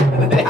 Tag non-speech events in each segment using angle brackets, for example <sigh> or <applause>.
नाही,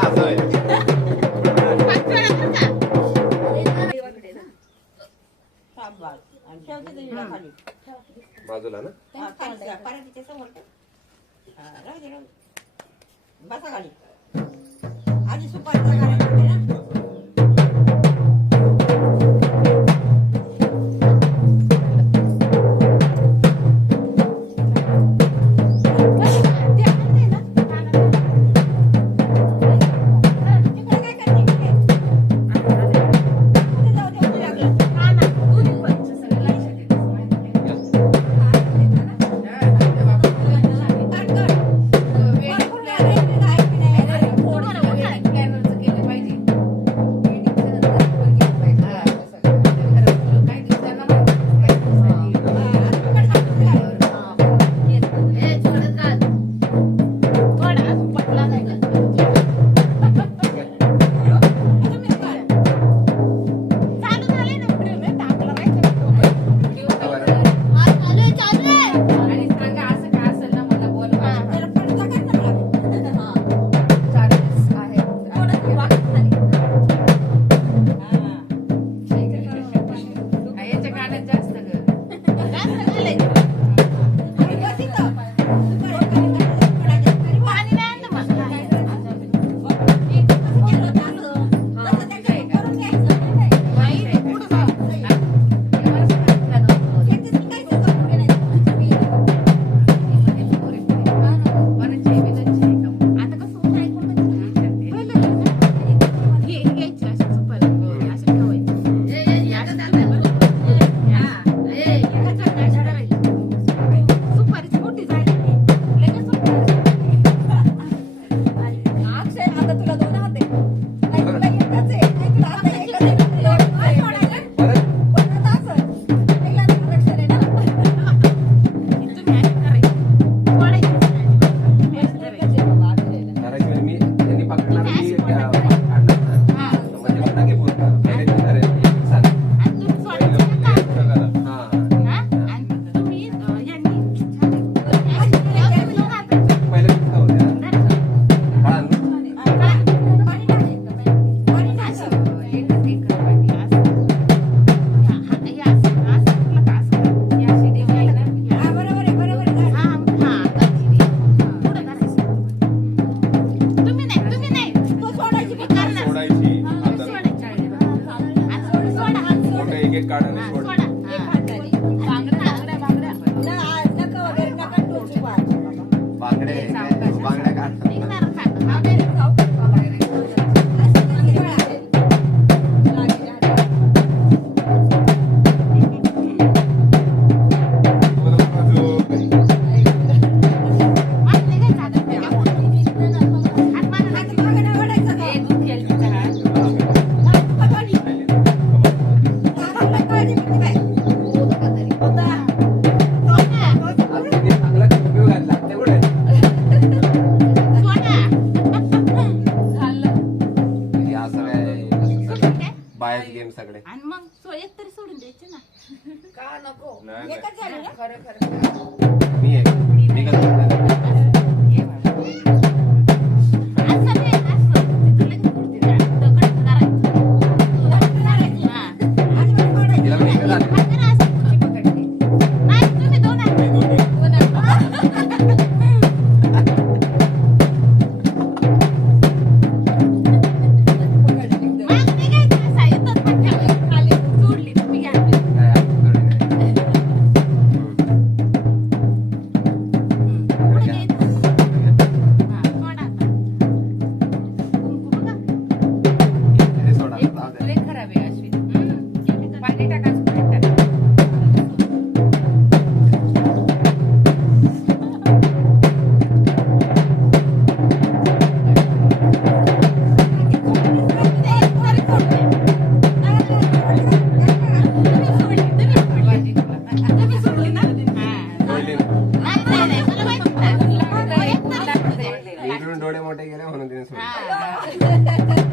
इकडून डोळे मोठे गेले म्हणून तिने सोडलं.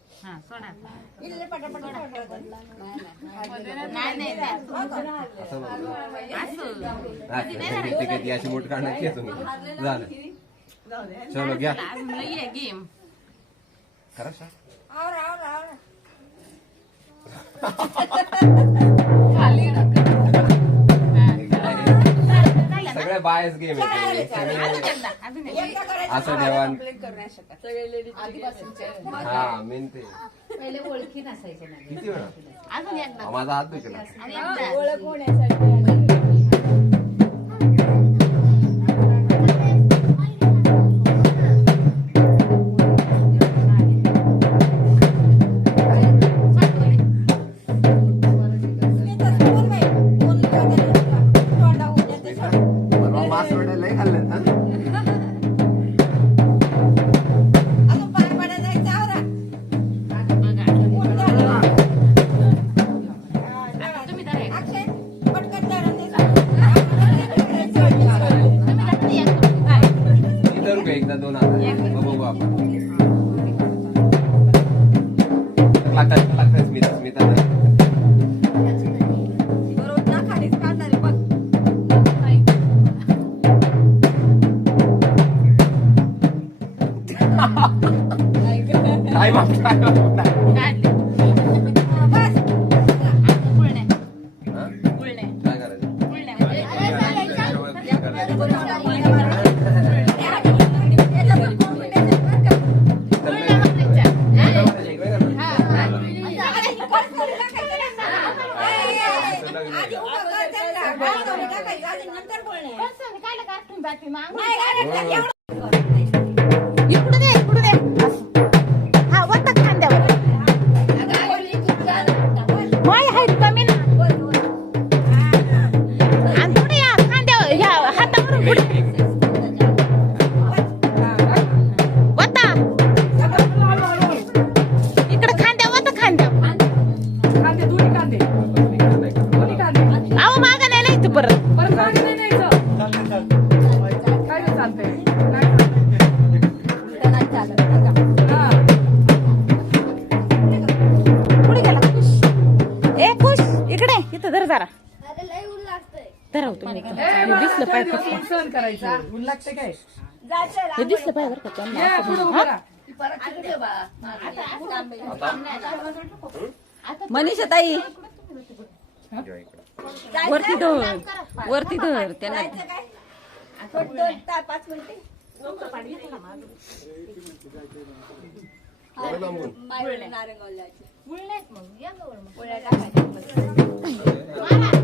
अशी मोठ काढण्याची झालं. चलो घ्या. गेम. खरं सर खाली सगळे बायस गेम आहे सगळे असं देवाण हा मेन ते. पहिले ओळखी नसायचे किती वेळा? माझा हात दुखला. ओळख होण्यासाठी Awesome. कुठे गेला ए इकडे इथं धर. जरा मनीषा ताई वरती धर. वरती धर त्यांना पाच മുള്ള മുള്ള മുള്ള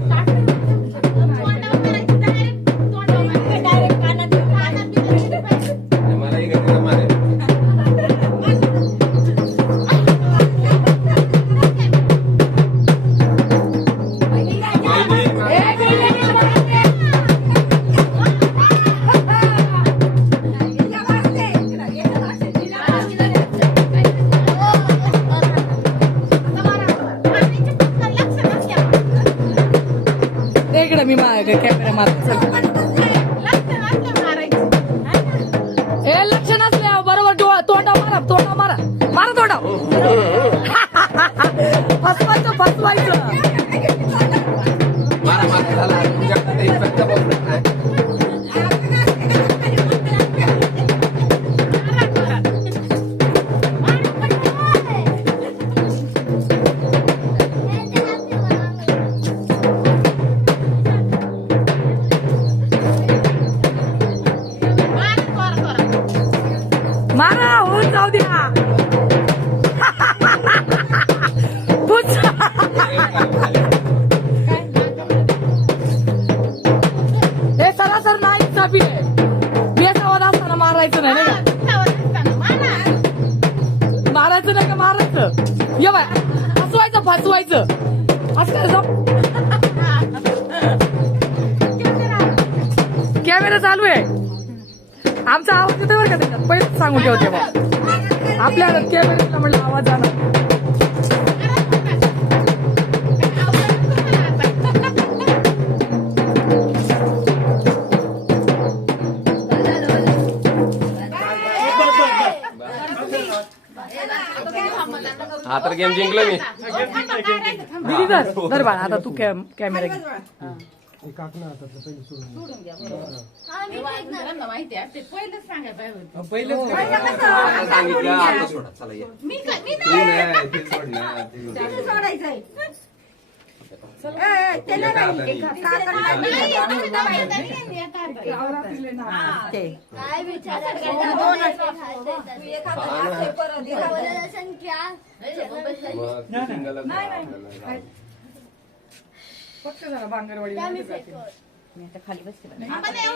तर गेम जिंकलो मी. दिदी धर धर बाळा आता तू कॅ- कॅमेरा घे. माहिती आहे ते पहिलेच सांगायला पाहिजे होतं. आता सांगितलं आता सोडा चला ये. मी काय- मी तू नाही ते सोड ना ते सोड. किती सोडायचंय. फक्त जरा बांगरवाडी मी फेकतो.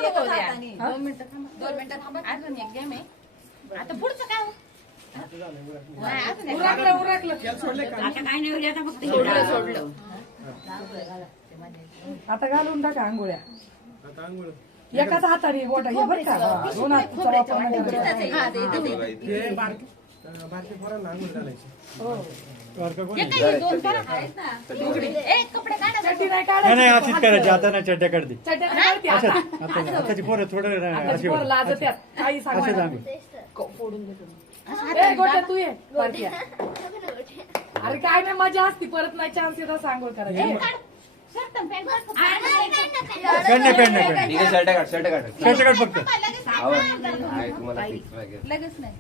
करू द्या. हाताने. दोन मिनिटं. दोन मिनिटं. अजून एक गेम आहे आता पुढचं काय हो? नाही, अजून एक उरकलं उरकलं सोडलं सोडलं आता घालून टाका आंघोळ्या. एकाच हाताने गोटा हे बरं का? दोन हाताचा वापर नाही करायचा. हा, चड्डी. नाही काढायची नाही अशीच करायची. आता नाही चड्ड्या काढते. चड्ड्या नाही काढते आता. आता आताची पोरं थोडं पोरं लाजत्यात. काही सांगा आम्ही ए गोट्या तू ये. पार्ट्या. <laughs> अरे काय नाही मजा असती. परत नाही चान्स येतात सांगोळ करायची. पेन नाही पेन नाही. पेन ठीक आहे शर्ट काढ शर्ट काढ. शर्ट काढ फक्त. लगेच आवाज. आहे तुम्हाला fix वगैरे. लगेच नाही.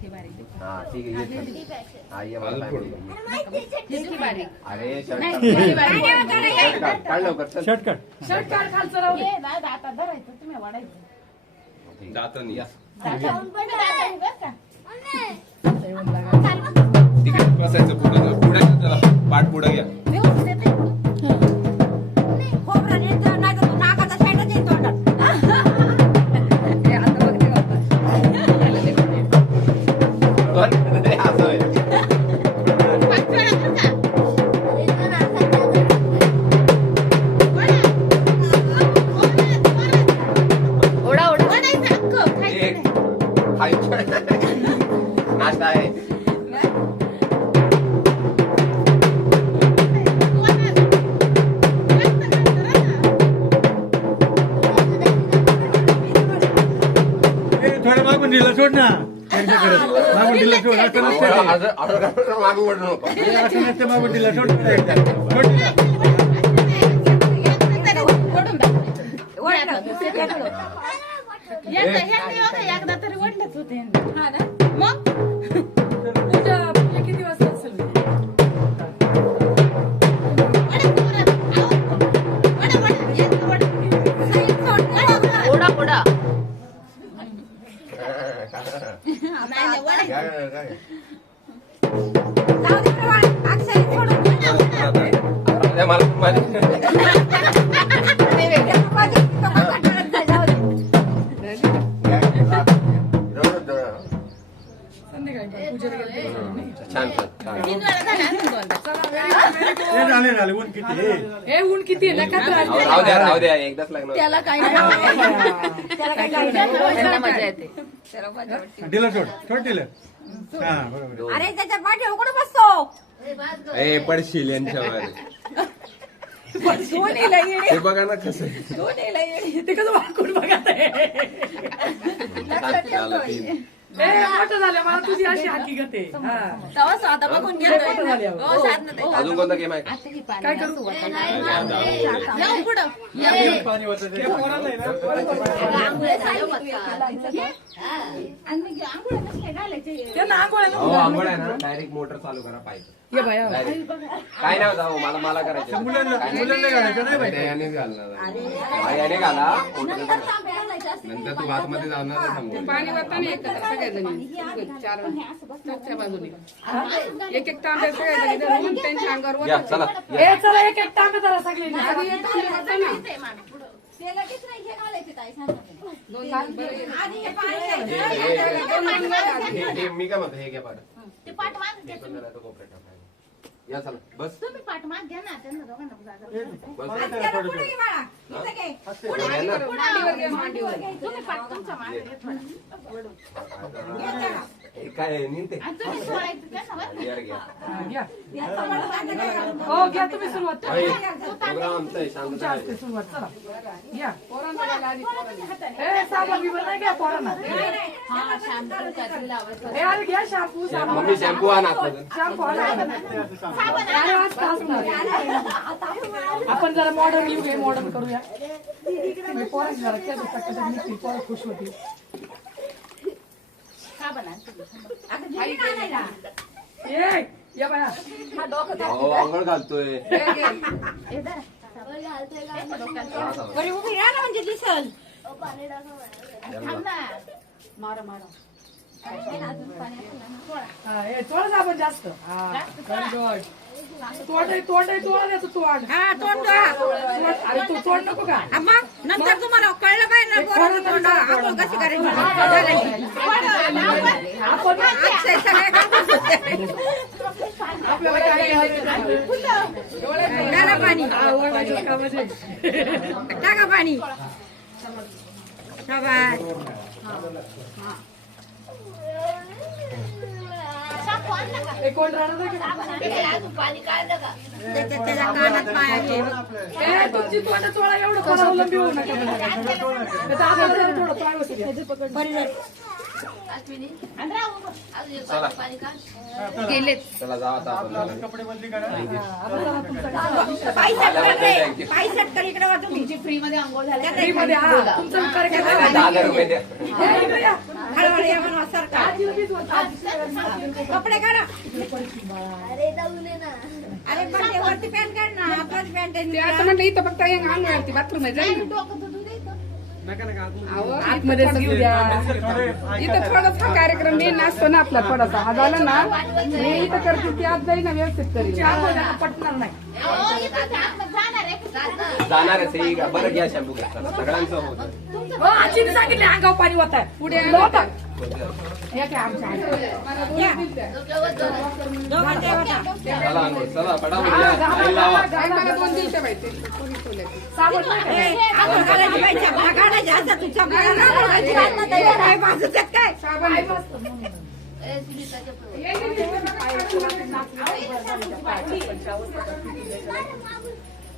हे बारीक हा ठीक आहे ये चल. हा ये. मला पाहिजे. हे बारीक. अरे शर्ट नाही, काढ. हे बारीक. शर्ट काढ. काढ लवकर चल. शर्ट काढ. शर्ट काढ खालचं राहू दे. दादा आता धरायचं. तुम्ही वाढायचं जातो नाही या तिकडे बसायचं पुढे पुढे त्याला पाठ पुढे घ्या. नाश्ता आहे थोडं मागून दिलं सोड ना एकदा करत. मागून दिलं सोड असं नसतं ते. मागे वळू नको असं नसतं मागून दिलं सोड. सोड दिलं. एकदा ह्यांनी होतं, एकदा तरी ओढलंच होते मग हे ऊन किती आहे नका त्रास राहू राहू द्या राहू द्या एकदाच लग्न होतं. त्याला काही त्याला काही काही त्यांना मजा येते दिलं सोड सोड दिलं हा बरोबर अरे त्याच्या पाठीवर कुठं बसतो ए पडशील यांच्यावर येणे. हे बघा ना कसं आहे. येणे. ते कसं वाकून बघत आहे शांत झालं तीन. मोठं झालं मला तुझी अशी हकीकत आहे. हा. तेव्हा स्वतः बघून लय मोठं झाले अहो. हो, साधनं ते. अजून कोणता गेम आहे? काय करू? जाऊ पुढं. आणि मग आंघोळ कसं काय घालायचे त्यांना आंघोळ आहे अहो ना. आंघोळ आहे ना. डायरेक्ट मोटर चालू करा पाहिजे ये बाया. काय नाही जाऊ मला मला करायचं. मुलांना मुलांना घालायचं नाही बाई. ते याने घालणार. याने घाला. नंतर तू भात मध्ये जाणार सांगू. पाणी वरताना एकत्र सगळ्याजणी. चार चारच्या बाजूने. एक एक तांब्या सगळ्याजणी त्यांच्या अंगावर चला. एक एक तांबे जरा सगळे. ते मी काय म्हणतो हे घ्या पाठ माग घ्या तुम्ही. नाही तर कोपऱ्यात टाकायला. या चला बस तुम्ही पाठ माग घ्या ना त्यांना दोघांना जागा. बस आज त्याला पुढे घे बाळा. इथं घे. पुढे घे मांडीवर तुम्ही पाठ तुमच्या मागे घ्या थोडा. घे त्याला. हे काय तुम्ही. हा, घ्या. सुरुवात करा. अरे, प्रोग्राम आमचा आहे, शांत तुमच्या राहा. हस्ते सुरुवात चला. घ्या. पोरांना घाला आधी पोरांना. ए साबण बिबण नाही घ्या पोरांना हा शॅम्पू काहीतरी लावायचं? ए अरे घ्या शॅम्पू साबण. मम्मी शॅम्पू आण आतमधून. शॅम्पू आला अरे वाजता असणार आपण जरा मॉडर्न येऊ घे मॉडर्न करूया. मी पोरांची जरा केस पोरं खुश ना आणायला. ए या बाया अहो, आंघोळ घालतोय. हे धरा. यांच्या डोक्याला हा, चला. बरी उभी राहा ना म्हणजे दिसल. थांब ना. मारा मारा. हा, ए थोडं साबण जास्त. हा व्हेरी गुड तोंड आहे, तोंड आहे, तोंड द्यायचं तोंड. हा तोंड धुवा. तोंड- अरे तू तोंड नको का? अम्मा नंतर तुम्हाला कळलं पाहिजे ना पोराचं तोंड. आंघोळ कशी करायची? आपण अक्षय सगळे आपल्याला काय टाका पाणी. टाका पाणी. शाबास. शाम्पू आणला का? ए, कोण राहणार त्याच्या त्याच्या कानात पाया घे तुमची तोंड चोळा एवढं होऊ नका बरं. गेलेत. चला आता कपडे बदली करा. कर इकडे वा तुम्ही फ्री मध्ये आंघोळ झाली. मध्ये हा तुमचं आहे. दहा हजार रुपये द्या ए, इकडे या. हळूहळू या बनवा सरकार कपडे काढा अरे पण ते वरती पॅन्ट काढ ना. आपलाच पॅन्ट ते आता म्हटलं इथं फक्त बाथरूम आहे जाईल. आतमध्ये द्या इथं थोडासा कार्यक्रम मी नाचतो ना आपला थोडासा. हा झाला ना? मी इथं करते ती आज जाईन ना व्यवस्थित आम्हाला पटणार नाही अहो, इथं जा- आतमध्ये जाणार आहे आहे? बरं घ्या शॅम्पू घ्या सगळ्यांचं होतं हो आजीने सांगितले अंगावर पाणी होत आहे पुढे होतं. हे काय आमच्या आई. दोघांच्या वाटा. चला आंघोळ चला पटापट या लाईन लावा काय मला दोन कोणी ठेवले साबण नाही का? ए, आंघोळ घालायची बाई, चपला काढायच्या हातात तू चपला काढायची. काय भाजूच आहेत काय आई मस्त.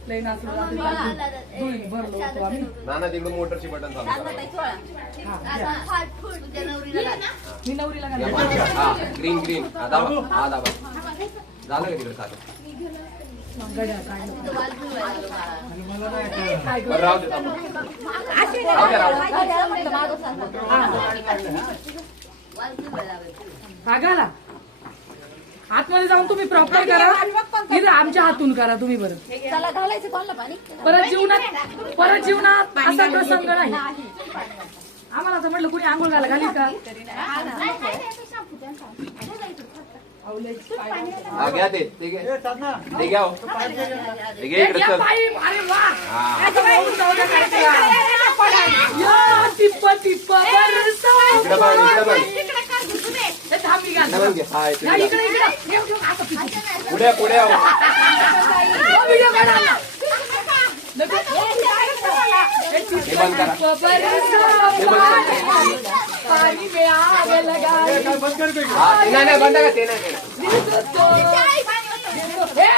लई नाचलं. धुळीत भरलो होतो आम्ही. नाना मोटरची बटन चालू करा. मी नवरीला या घालते. हा ग्रीन ग्रीन हा दाबा. हा दाबा. झालं का तिकडे चालू गड्या काढलं. बरं राहू दे दाबा. अशी राहू दे राहू दे हा. घाला आतमध्ये जाऊन तुम्ही प्रॉपर करा. हातून करा तुम्ही बरं त्याला घालायचं कोणला पाणी परत जीवनात परत जीवनात असा प्रसंग नाही आम्हाला असं म्हटलं कुणी आंघोळ घाला घाली का. हे. हा घ्या ते घ्या हो. ते घे एक इकडे या चल पायी- अरे वा हा या टिप्प टिप्प बरसा. इकडे बघ इकडे बघ थांब मी घालतो. इकडे बघ घे. हा इकडे या घे. इकडे इकडे ठेव, ठेव, आता पिशवी. पुढे पुढे हो. हो, व्हिडिओ काढा. नको. हे टिप्प हे बंद करा टिप्प बरसा. हे बंद करा. पाणी में आग लगाई. काय बंद कर बे. हा ते नाही नाही बंद करा ते नाही नाही. हे,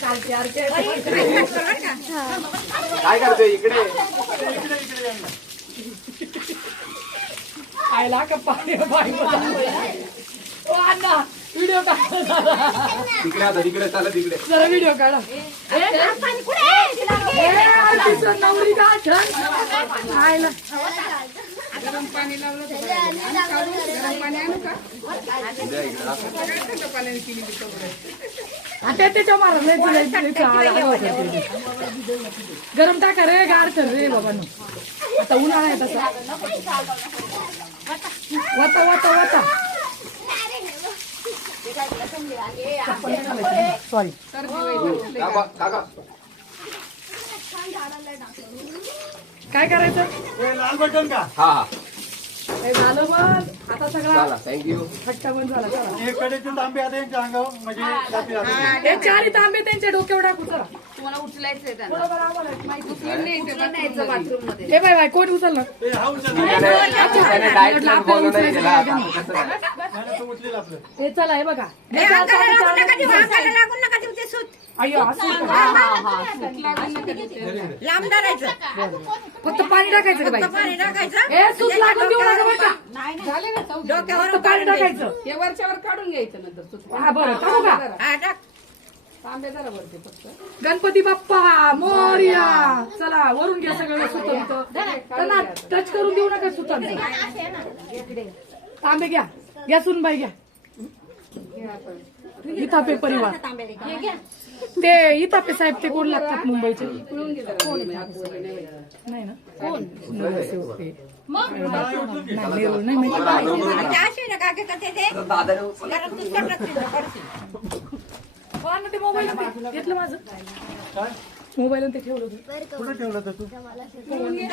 चालते, चालते. काय करतोय इकडे खायला का पाणी पाणी ओ अण्णा व्हिडिओ काढा. तिकडे आता तिकडे चला तिकडे. जरा व्हिडिओ काढा. नवरी. खायला. गरम पाणी लावलं गरम पाणी आणू का? पाण्याने केली आता त्याच्या. गरम टाका रे गार कर रे बाबांनो. आता उन्हाळा आहे तसा. वाता वाता वाता. सॉरी काका काका काय करायचं? ए, लाल बटन का? हा झालं बघ आता सगळा चला थँक्यू फटका बंद झाला चला. कडेचे तांबे आता म्हणजे. हे चारी तांबे त्यांच्या डोक्यावर टाकू चला. तुम्हाला उचलायचंय त्यांना थोडं बरं आम्हाला माहिती उचलून न्यायचं बाथरूममध्ये हे बाय बाय कोण उचललं उचल. त्याने डायट फॉलो नाही केला आता कसं काय? नाही, नाही, तो उचलेल आपलं हे चला हे बघा ए, अंगाला लागून नका देऊ, अंगाला लागून नका देऊ ते सूत. अय्यो असं होतं का? लांब धरायचं. फक्त पाणी टाकायचं का बाई पाणी टाकायचं. हे सूत लागून देऊ नका बरं का झाले ना चौघी? डोक्यावर फक्त पाणी टाकायचं हे वरच्यावर काढून घ्यायचं नंतर सुत. हा बरं टाकू का हा, टाक. फक्त. गणपती बाप्पा मोर्या. चला वरून घ्या सगळं सुत त्यांना टच करून देऊ नका सुतांचं तांबे घ्या. घ्या सुनबाई घ्या. इथापे परिवार. ते इथापे साहेब ते कोण लागतात मुंबईचे? नाही ना. कोण. नाही, नेरूळ नाही माहिती. ते ना मोबाईल. घेतलं माझं मोबाईल ठेवलं. कुठं ठेवलं होतं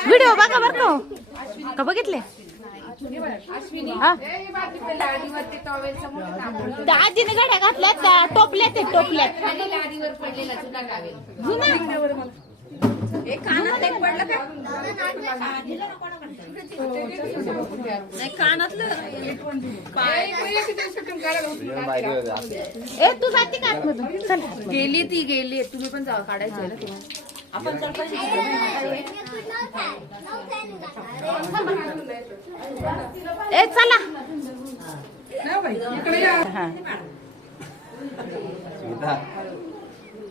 व्हिडिओ बघा बरं का हो? का बघितले हा? आजीने गाड्या घातल्यात टोपल्यात ते टोपल्यात जुना कानात एक पडलं का? हा? नाही कानातलं. ए तू जाते का आतमधून? चल. गेली ती गेली. तुम्ही पण जावा काढायचं ना तुम्हाला आपण तर पण ए चला.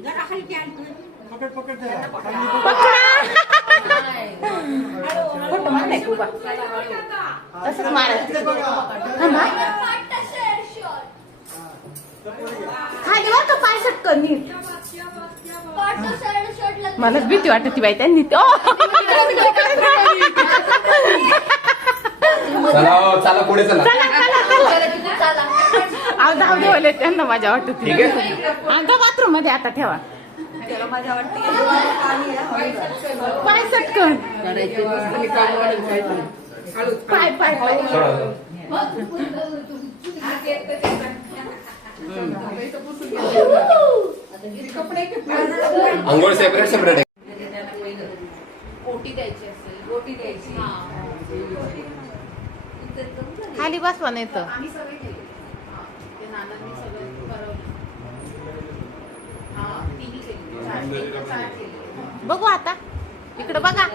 नाही पकड पकड त्याला. फोटो मारलाय उभा तसंच मारायचं थांबा. खाली वर का पाय सटकन नीट मलाच भीती वाटत बाई त्यांनी ते-! चला हो, चला पुढे चला. धाव देवले त्यांना माझ्या वाटत ठीक आहे. आमच्या बाथरूममध्ये आता ठेवा. पाय सटकन पाय पाय पाय. अंघोळ सेपरेट सेपरेट आहे. ओटी द्यायची असेल रोटी द्यायची खाली बसवा नाही तर आम्ही सगळे केले ते नानांनी सगळं ठरवलं हा तिन्ही केली चार केली, चार केली बघू आता. इकडे बघा.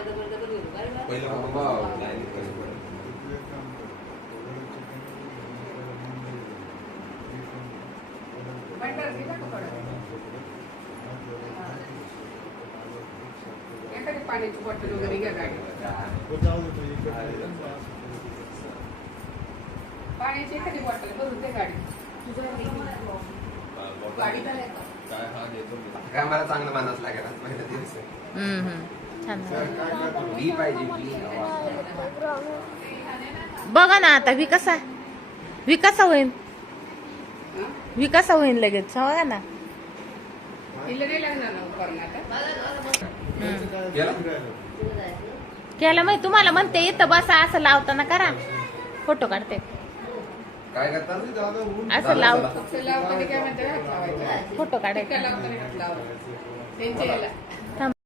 पाण्याची बॉटल वगैरे घ्या तो इकडे. पाण्याची एखादी बॉटल भरून दे गाडी गाडी झाल्या का? काय मला चांगलं मानस लागेल आज पहिला दिवस आहे. हम्म, हम्म. छान. बी पाहिजे बी बघा ना आता विकसा विकसा होईल विकसा होईल लगेच बघा ना. हिला नाही लागणार ना उपकरण आता? गेला? केलं माहिती तुम्हाला म्हणते इथं बसा असं लावताना करा. फोटो काढते. काय करतात असं लाव फोटो काढायचा. त्यांच्या याला.